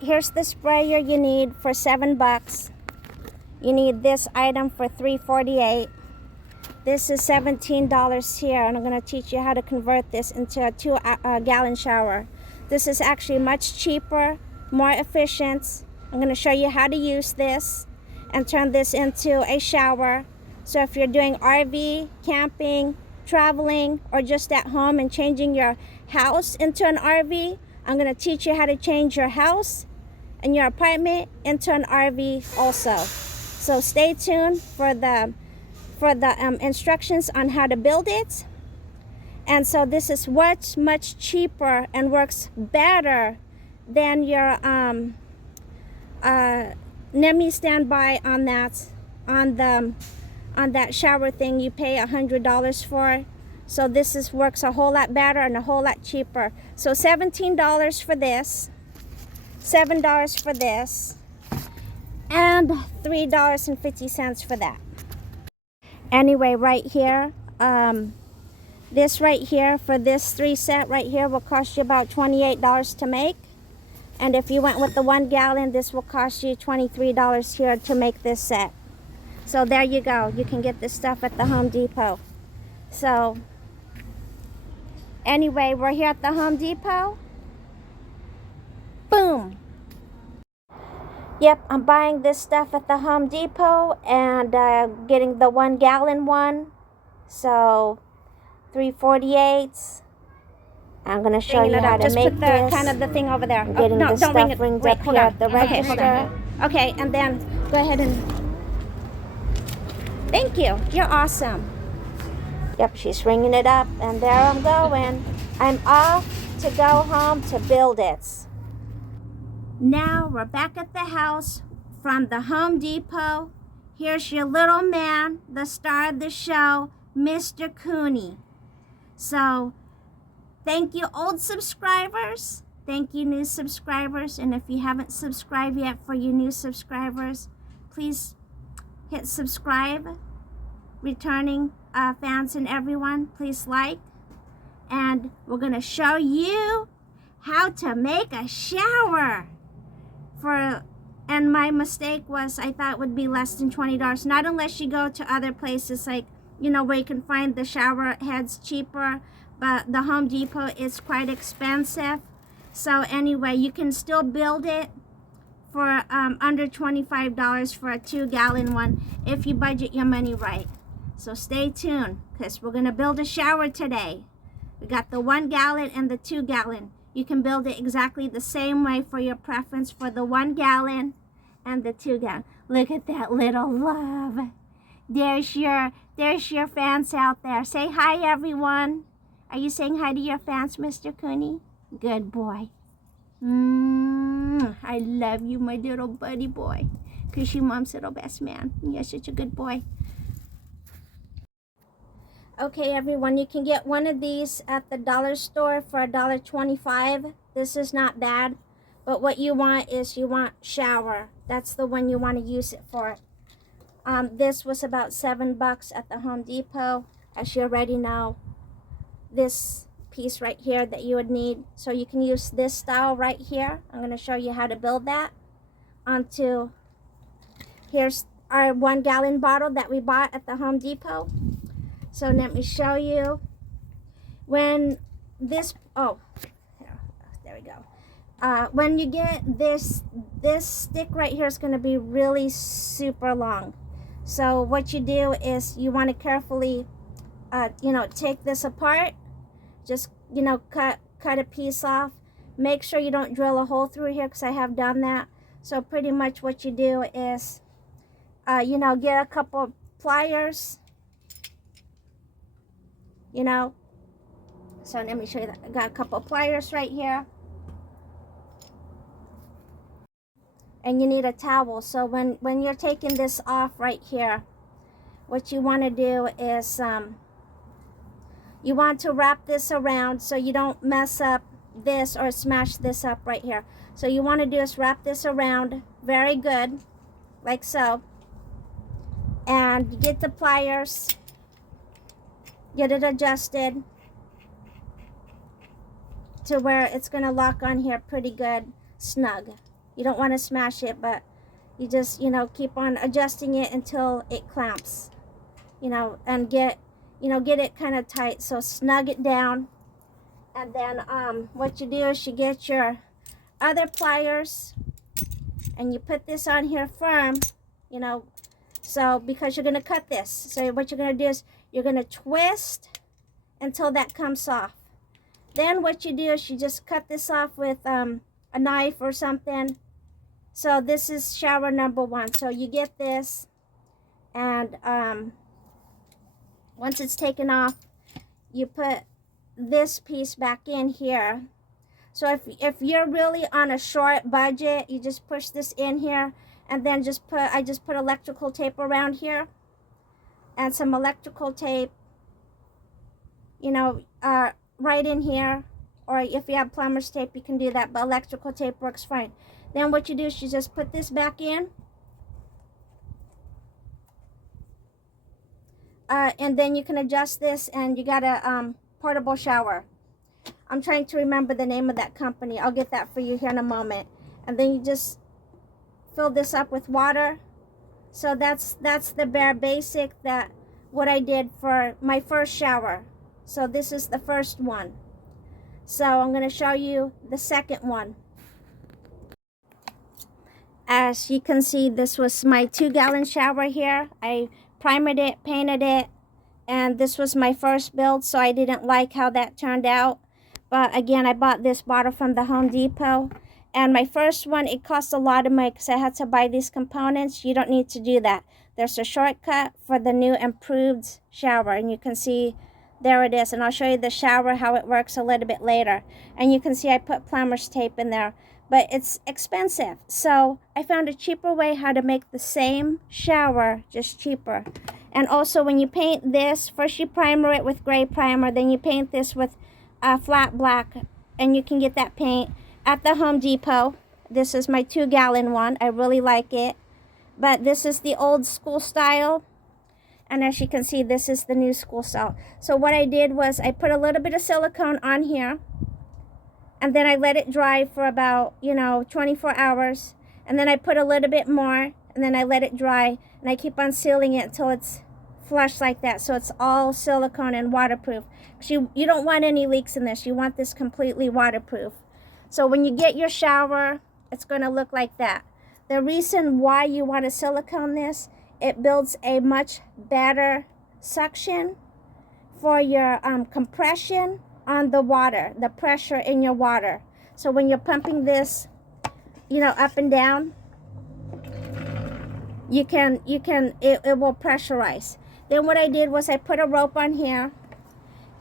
Here's the sprayer you need for $7. You need this item for $3.48. This is $17 here, and I'm going to teach you how to convert this into a 2-gallon shower. This is actually much cheaper, more efficient. I'm going to show you how to use this and turn this into a shower. So if you're doing RV, camping, traveling, or just at home and changing your house into an RV, I'm going to teach you how to change your house and your apartment into an RV also. So stay tuned for the instructions on how to build it. And so this is much cheaper and works better than your let me stand by on that shower thing you pay $100 for. So this works a whole lot better and a whole lot cheaper. So $17 for this, $7 for this, and $3.50 for that. Anyway, right here, this right here for this 3 set right here will cost you about $28 to make. And if you went with the 1 gallon, this will cost you $23 here to make this set. So there you go. You can get this stuff at the Home Depot. So anyway, we're here at the Home Depot. Boom. Yep, I'm buying this stuff at the Home Depot and getting the 1 gallon one. So $3.48. I'm going to show you how to make this. Kind of the thing over there. I'm getting the stuff ringed up here at the register. Okay, and then go ahead and... Thank you. You're awesome. Yep, she's ringing it up, and there I'm going. I'm off to go home to build it. Now we're back at the house from the Home Depot. Here's your little man, the star of the show, Mr. Cooney. So, thank you, old subscribers. Thank you, new subscribers. And if you haven't subscribed yet, for you new subscribers, please hit subscribe. Returning fans and everyone, please like. And we're going to show you how to make a shower. And my mistake was I thought it would be less than $20. Not unless you go to other places like, you know, where you can find the shower heads cheaper. But the Home Depot is quite expensive. So anyway, you can still build it for under $25 for a 2-gallon one if you budget your money right. So stay tuned, because we're going to build a shower today. We got the 1 gallon and the 2 gallon. You can build it exactly the same way for your preference for the 1 gallon and the 2 gallon. Look at that little love. There's your fans out there. Say hi, everyone. Are you saying hi to your fans, Mr. Cooney? Good boy. I love you, my little buddy boy. Because you're mom's little best man. You're such a good boy. Okay, everyone, you can get one of these at the dollar store for $1.25. This is not bad. But what you want is you want shower. That's the one you want to use it for. This was about $7 at the Home Depot. As you already know, this piece right here that you would need. So you can use this style right here. I'm going to show you how to build that onto... Here's our 1 gallon bottle that we bought at the Home Depot. So let me show you. When this, there we go. When you get this stick right here is going to be really super long. So what you do is you want to carefully, take this apart. Just, cut a piece off. Make sure you don't drill a hole through here, because I have done that. So pretty much what you do is, get a couple of pliers. So let me show you that. I got a couple of pliers right here. And you need a towel. So when you're taking this off right here, what you want to do is you want to wrap this around so you don't mess up this or smash this up right here. So you want to do is wrap this around very good, like so. And get the pliers. Get it adjusted to where it's going to lock on here pretty good, snug. You don't want to smash it, but you just, you know, keep on adjusting it until it clamps, you know, and get it kind of tight. So snug it down. And then what you do is you get your other pliers and you put this on here firm, you know, so because you're going to cut this. So what you're going to do is you're going to twist until that comes off. Then what you do is you just cut this off with a knife or something. So this is shower number 1. So you get this, and once it's taken off, you put this piece back in here. So if you're really on a short budget, you just push this in here, and then I just put electrical tape around here, and some electrical tape, you know, right in here. Or if you have plumber's tape, you can do that, but electrical tape works fine. Then what you do is you just put this back in. And then you can adjust this, and you got a portable shower. I'm trying to remember the name of that company. I'll get that for you here in a moment. And then you just fill this up with water. So that's the bare basic that what I did for my first shower. So this is the first one. So I'm going to show you the second one. As you can see, this was my 2-gallon shower here. I primered it, painted it, and this was my first build, so I didn't like how that turned out. But again, I bought this bottle from the Home Depot. And my first one, it cost a lot of money because I had to buy these components. You don't need to do that. There's a shortcut for the new improved shower, and you can see there it is. And I'll show you the shower, how it works a little bit later. And you can see I put plumber's tape in there, but it's expensive. So I found a cheaper way how to make the same shower, just cheaper. And also when you paint this, first you primer it with gray primer, then you paint this with flat black, and you can get that paint at the Home Depot. This is my 2-gallon one. I really like it. But this is the old school style. And as you can see, this is the new school style. So what I did was I put a little bit of silicone on here. And then I let it dry for about, 24 hours. And then I put a little bit more. And then I let it dry. And I keep on sealing it until it's flush like that. So it's all silicone and waterproof. You don't want any leaks in this. You want this completely waterproof. So when you get your shower, it's going to look like that. The reason why you want to silicone this, it builds a much better suction for your compression on the water, the pressure in your water. So when you're pumping this, up and down, it will pressurize. Then what I did was I put a rope on here,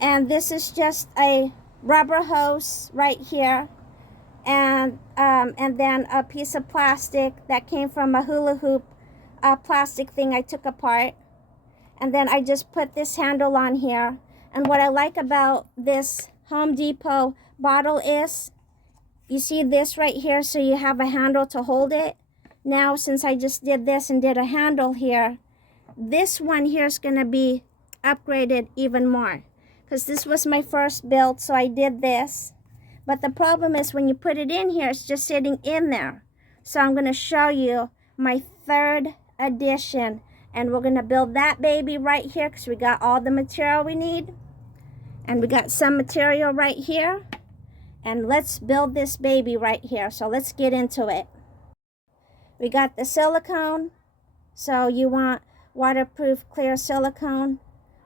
and this is just a rubber hose right here, and then a piece of plastic that came from a hula hoop plastic thing I took apart. And then I just put this handle on here. And what I like about this Home Depot bottle is, you see this right here, so you have a handle to hold it. Now, since I just did this and did a handle here, this one here is going to be upgraded even more. Because this was my first build, so I did this. But the problem is when you put it in here, it's just sitting in there. So I'm going to show you my third edition. And we're going to build that baby right here because we got all the material we need. And we got some material right here. And let's build this baby right here. So let's get into it. We got the silicone. So you want waterproof clear silicone.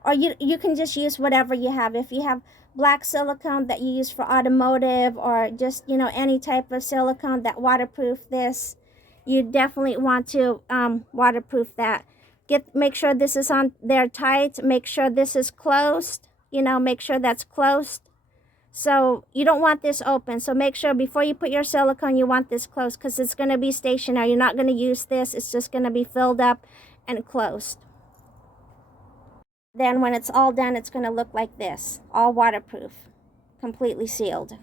Or you can just use whatever you have. If you have black silicone that you use for automotive, or just, any type of silicone that waterproof this, you definitely want to waterproof that. Make sure this is on there tight. Make sure this is closed. Make sure that's closed. So you don't want this open. So make sure before you put your silicone, you want this closed, because it's going to be stationary. You're not going to use this. It's just going to be filled up and closed. Then when it's all done, it's going to look like this. All waterproof. Completely sealed.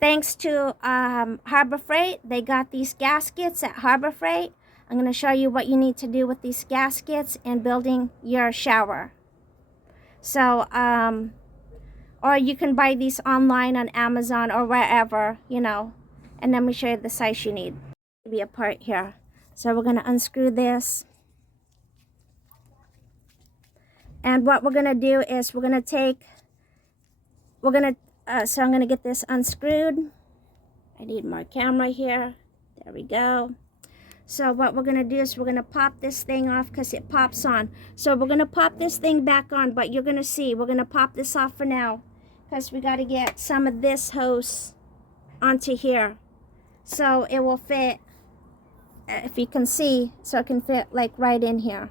Thanks to Harbor Freight. They got these gaskets at Harbor Freight. I'm going to show you what you need to do with these gaskets in building your shower. So, or you can buy these online on Amazon or wherever, and And let me show you the size you need. Be a part here. So we're going to unscrew this. And what we're going to do is we're going to take, so I'm going to get this unscrewed. I need more camera here. There we go. So what we're going to do is we're going to pop this thing off because it pops on. So we're going to pop this thing back on, but you're going to see, we're going to pop this off for now because we got to get some of this hose onto here. So it will fit, if you can see, so it can fit like right in here.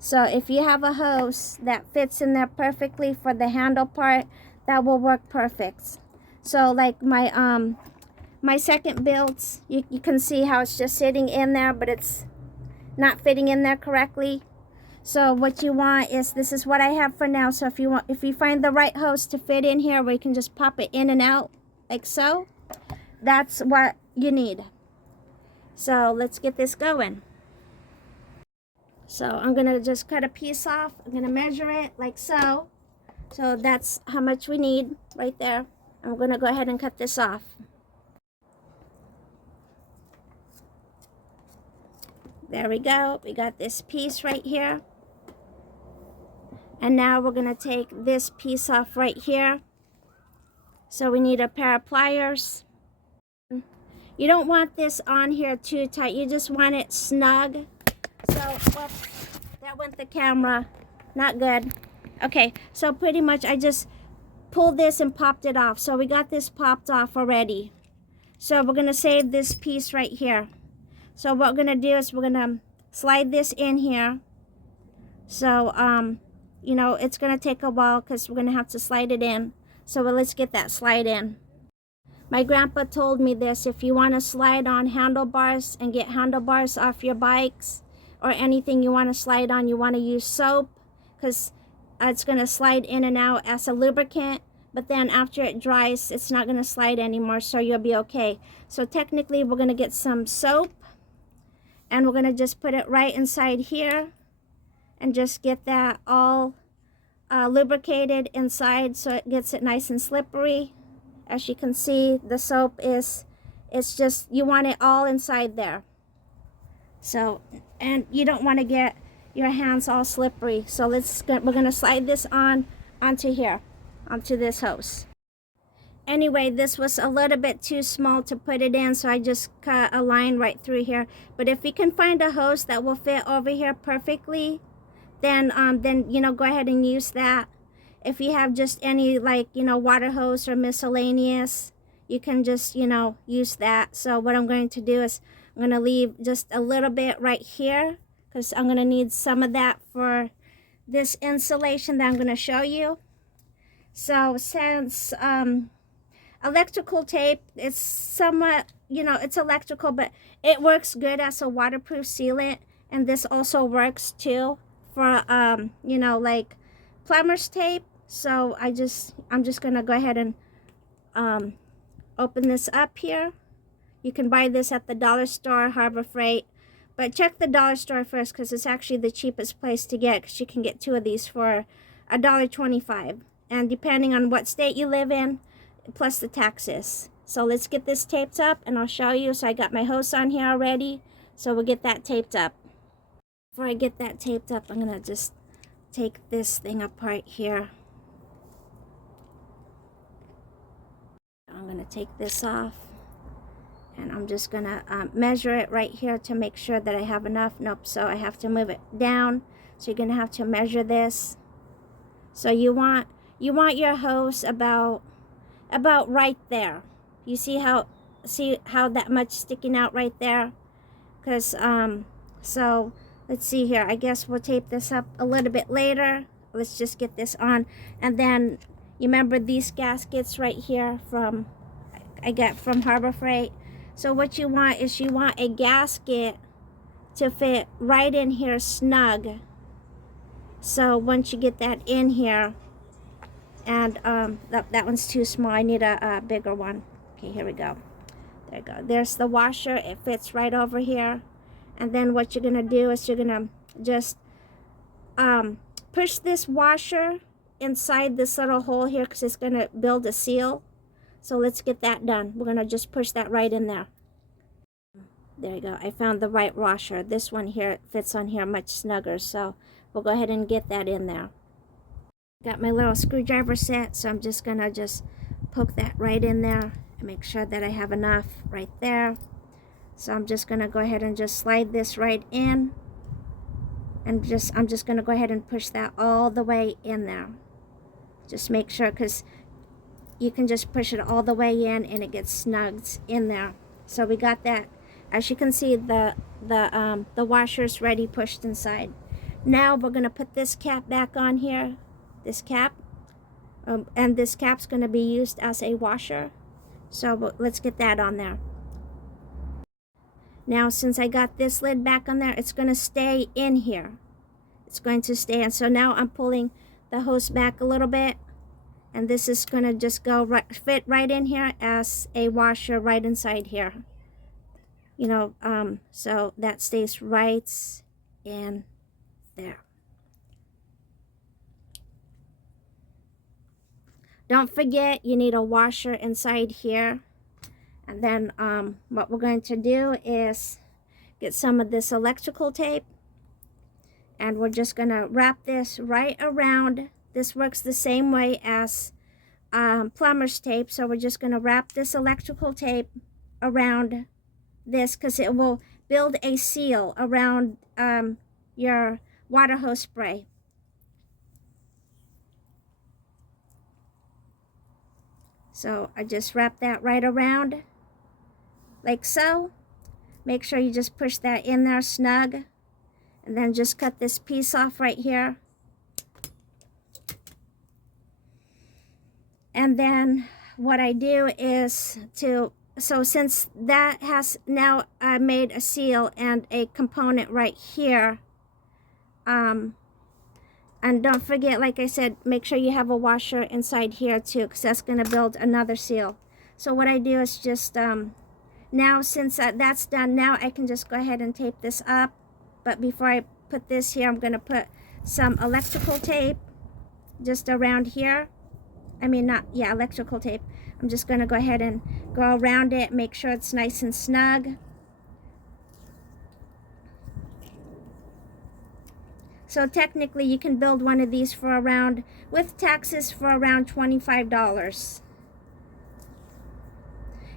So if you have a hose that fits in there perfectly for the handle part, that will work perfect. So like my second builds, you can see how it's just sitting in there, but it's not fitting in there correctly. So what you want is, this is what I have for now. So if you find the right hose to fit in here where you can just pop it in and out like so, that's what you need. So let's get this going. So I'm gonna just cut a piece off. I'm gonna measure it like so. So that's how much we need right there. I'm gonna go ahead and cut this off. There we go. We got this piece right here. And now we're gonna take this piece off right here. So we need a pair of pliers. You don't want this on here too tight. You just want it snug. So, whoops, that went the camera. Not good. Okay, so pretty much I just pulled this and popped it off. So we got this popped off already. So we're gonna save this piece right here. So what we're gonna do is we're gonna slide this in here. So, you know, it's gonna take a while because we're gonna have to slide it in. So let's get that slide in. My grandpa told me this: if you want to slide on handlebars and get handlebars off your bikes or anything you want to slide on, you want to use soap because it's going to slide in and out as a lubricant, but then after it dries, it's not going to slide anymore, so you'll be okay. So technically, we're going to get some soap and we're going to just put it right inside here and just get that all lubricated inside so it gets it nice and slippery. As you can see, the soap it's just, you want it all inside there. So, and you don't want to get your hands all slippery. So we're going to slide this onto here, onto this hose. Anyway, this was a little bit too small to put it in, so I just cut a line right through here. But if you can find a hose that will fit over here perfectly, then you know, go ahead and use that. If you have just any, like, you know, water hose or miscellaneous, you can just, you know, use that. So what I'm going to do is I'm going to leave just a little bit right here because I'm going to need some of that for this insulation that I'm going to show you. So since electrical tape is somewhat, you know, it's electrical, but it works good as a waterproof sealant. And this also works too for, you know, like plumber's tape. So I'm just gonna go ahead and open this up here. You can buy this at the dollar store, Harbor Freight, but check the dollar store first because it's actually the cheapest place to get, because you can get 2 of these for $1.25, and depending on what state you live in, plus the taxes. So let's get this taped up and I'll show you. So I got my hose on here already, so we'll get that taped up. Before I get that taped up, I'm gonna just take this thing apart here. I'm going to take this off and I'm just going to measure it right here to make sure that I have enough. Nope, so I have to move it down. So you're going to have to measure this. So you want your hose about right there. You see how that much sticking out right there? Because so let's see here. I guess we'll tape this up a little bit later. Let's just get this on. And then you remember these gaskets right here I got from Harbor Freight. So what you want is you want a gasket to fit right in here snug. So once you get that in here, and that one's too small, I need a bigger one. Okay, here we go. There you go. There's the washer. It fits right over here. And then what you're gonna do is you're gonna just push this washer inside this little hole here because it's gonna build a seal. So let's get that done. We're gonna just push that right in there. There you go. I found the right washer. This one here fits on here much snugger, so we'll go ahead and get that in there. Got my little screwdriver set, so I'm just gonna poke that right in there and make sure that I have enough right there. So I'm just gonna go ahead and just slide this right in, and I'm just gonna go ahead and push that all the way in there. Just make sure, because you can just push it all the way in and it gets snugged in there. So we got that. As you can see, the washer's ready pushed inside. Now we're gonna put this cap back on here. This cap, and this cap's gonna be used as a washer. So let's get that on there. Now, since I got this lid back on there, it's gonna stay in here. It's going to stay in. So now I'm pulling the hose back a little bit, and this is gonna just fit right in here as a washer right inside here. You know, so that stays right in there. Don't forget, you need a washer inside here. And then what we're going to do is get some of this electrical tape, and we're just going to wrap this right around. This works the same way as plumber's tape, so we're just going to wrap this electrical tape around this, because it will build a seal around your water hose spray. So I just wrap that right around like so. Make sure you just push that in there snug, and then just cut this piece off right here. And then what I do is so since that has now made a seal and a component right here, and don't forget, like I said, make sure you have a washer inside here too, because that's going to build another seal. So what I do is just, now since that's done, now I can just go ahead and tape this up. But before I put this here, I'm going to put some electrical tape just around here. Electrical tape. I'm just going to go ahead and go around it, make sure it's nice and snug. So technically you can build one of these for around, with taxes, for around $25.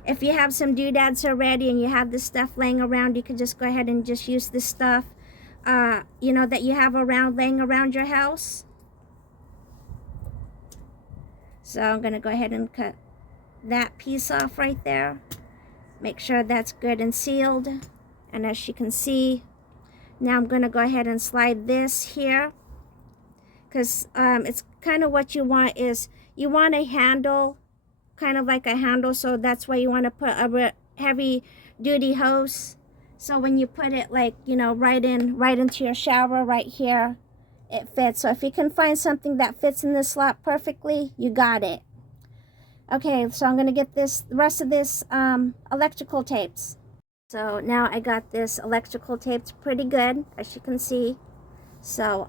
If you have some doodads already and you have this stuff laying around, you can just go ahead and just use this stuff, you know, that you have laying around your house. So I'm going to go ahead and cut that piece off right there. Make sure that's good and sealed. And as you can see, now I'm going to go ahead and slide this here, because it's kind of what you want is, you want a handle, kind of like a handle, so that's why you want to put a heavy duty hose. So when you put it, like, you know, right into your shower right here, it fits. So if you can find something that fits in this slot perfectly, you got it. Okay, so I'm going to get the rest of this electrical tapes. So now I got this electrical taped pretty good, as you can see. So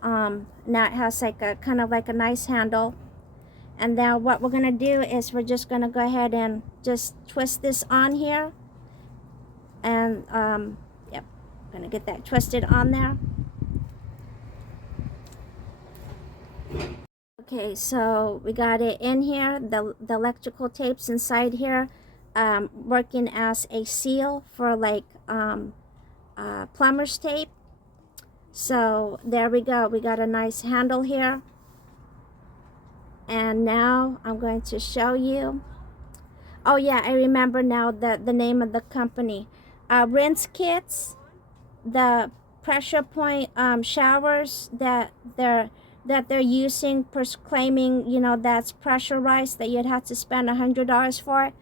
now it has like a kind of like a nice handle. And now what we're going to do is we're just going to go ahead and just twist this on here. And yep, going to get that twisted on there. Okay, so we got it in here, the electrical tapes inside here, working as a seal for like plumber's tape. So there we go, we got a nice handle here. And now I'm going to show you, oh yeah, I remember now the name of the company. Rinse kits, the pressure point showers that they're using, claiming, you know, that's pressurized, that you'd have to spend $100 for.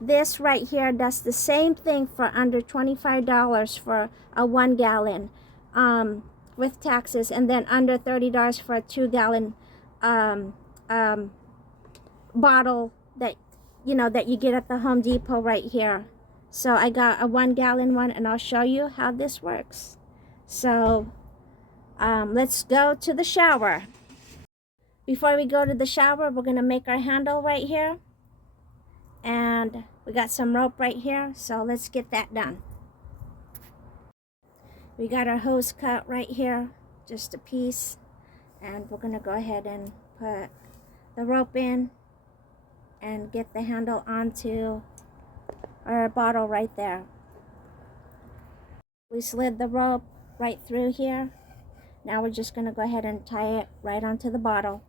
This right here does the same thing for under $25 for a 1 gallon with taxes, and then under $30 for a 2-gallon bottle that, you know, that you get at the Home Depot right here. So I got a 1-gallon one, and I'll show you how this works. So let's go to the shower. Before we go to the shower, we're going to make our handle right here. And we got some rope right here, so let's get that done. We got our hose cut right here, just a piece, and we're gonna go ahead and put the rope in and get the handle onto our bottle right there. We slid the rope right through here. Now we're just gonna go ahead and tie it right onto the bottle.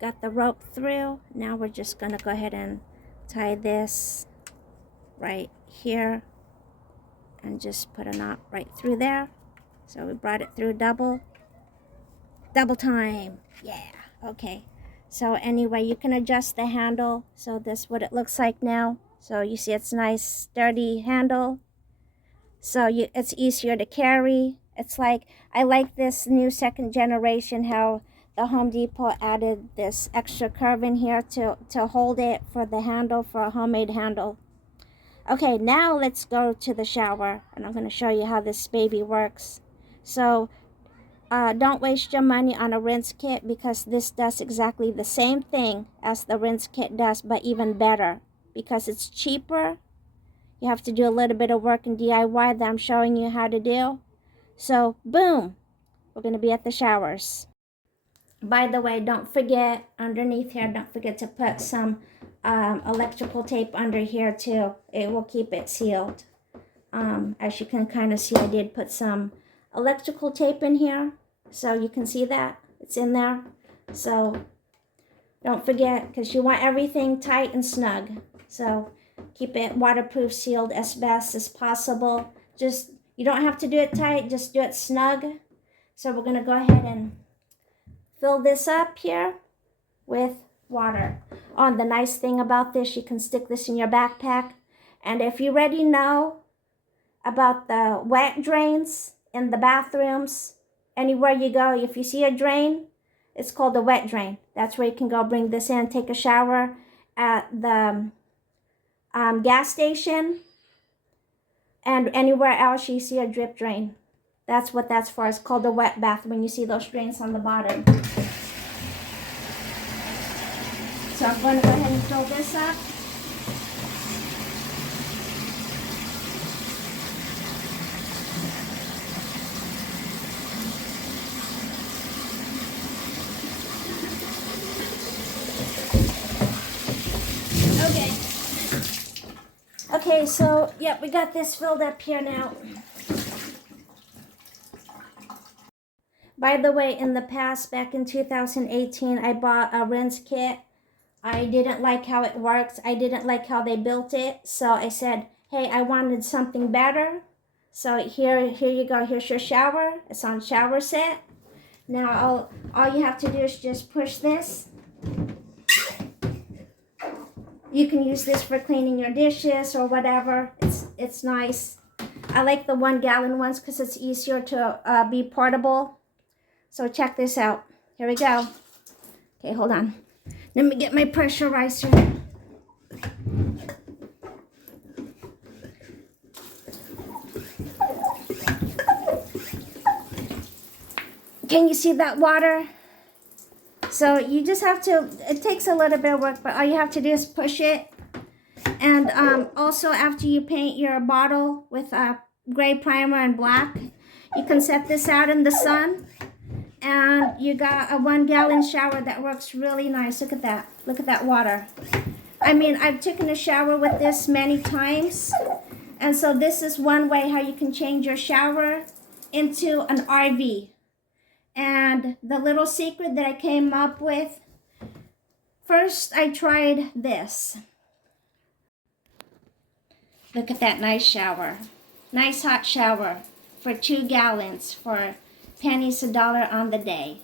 Got the rope through. Now we're just gonna go ahead and tie this right here and just put a knot right through there. So we brought it through double time. Yeah, okay. So anyway, you can adjust the handle. So this is what it looks like now. So you see it's nice sturdy handle. So it's easier to carry. It's like, I like this new second generation, how the Home Depot added this extra curve in here to hold it for the handle, for a homemade handle. Okay, now let's go to the shower, and I'm going to show you how this baby works. So don't waste your money on a rinse kit, because this does exactly the same thing as the rinse kit does, but even better, because it's cheaper. You have to do a little bit of work in DIY that I'm showing you how to do. So boom, we're going to be at the showers. By the way, don't forget, underneath here, don't forget to put some electrical tape under here too. It will keep it sealed. As you can kind of see, I did put some electrical tape in here, so you can see that it's in there. So don't forget, because you want everything tight and snug. So keep it waterproof, sealed as best as possible. Just, you don't have to do it tight, just do it snug. So we're going to go ahead and fill this up here with water. Oh, the nice thing about this, you can stick this in your backpack. And if you already know about the wet drains in the bathrooms, anywhere you go, if you see a drain, it's called a wet drain. That's where you can go bring this in, take a shower at the gas station, and anywhere else you see a drip drain. That's what that's for. It's called a wet bath when you see those drains on the bottom. So I'm going to go ahead and fill this up. Okay, so, yep, we got this filled up here now. By the way, in the past, back in 2018, I bought a rinse kit. I didn't like how it works. I didn't like how they built it. So I said, hey, I wanted something better. So here you go. Here's your shower. It's on shower set. Now, all you have to do is just push this. You can use this for cleaning your dishes or whatever. It's nice. I like the 1 gallon ones because it's easier to be portable. So check this out. Here we go. Okay, hold on. Let me get my pressurizer. Can you see that water? So you just have to, it takes a little bit of work, but all you have to do is push it. And also after you paint your bottle with a gray primer and black, you can set this out in the sun. And you got a 1 gallon shower that works really nice. Look at that. Look at that water. I mean, I've taken a shower with this many times. And so this is one way how you can change your shower into an RV. And the little secret that I came up with, first I tried this. Look at that nice shower. Nice hot shower for 2 gallons for pennies a dollar on the day.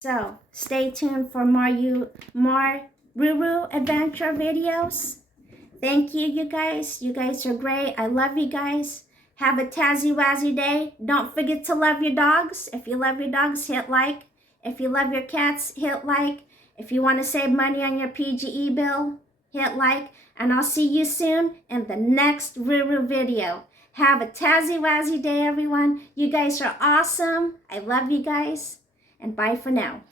So stay tuned for more Ruru adventure videos. Thank you, you guys. You guys are great. I love you guys. Have a tazzy-wazzy day. Don't forget to love your dogs. If you love your dogs, hit like. If you love your cats, hit like. If you want to save money on your PGE bill, hit like. And I'll see you soon in the next Ruru video. Have a tazzy-wazzy day, everyone. You guys are awesome. I love you guys. And bye for now.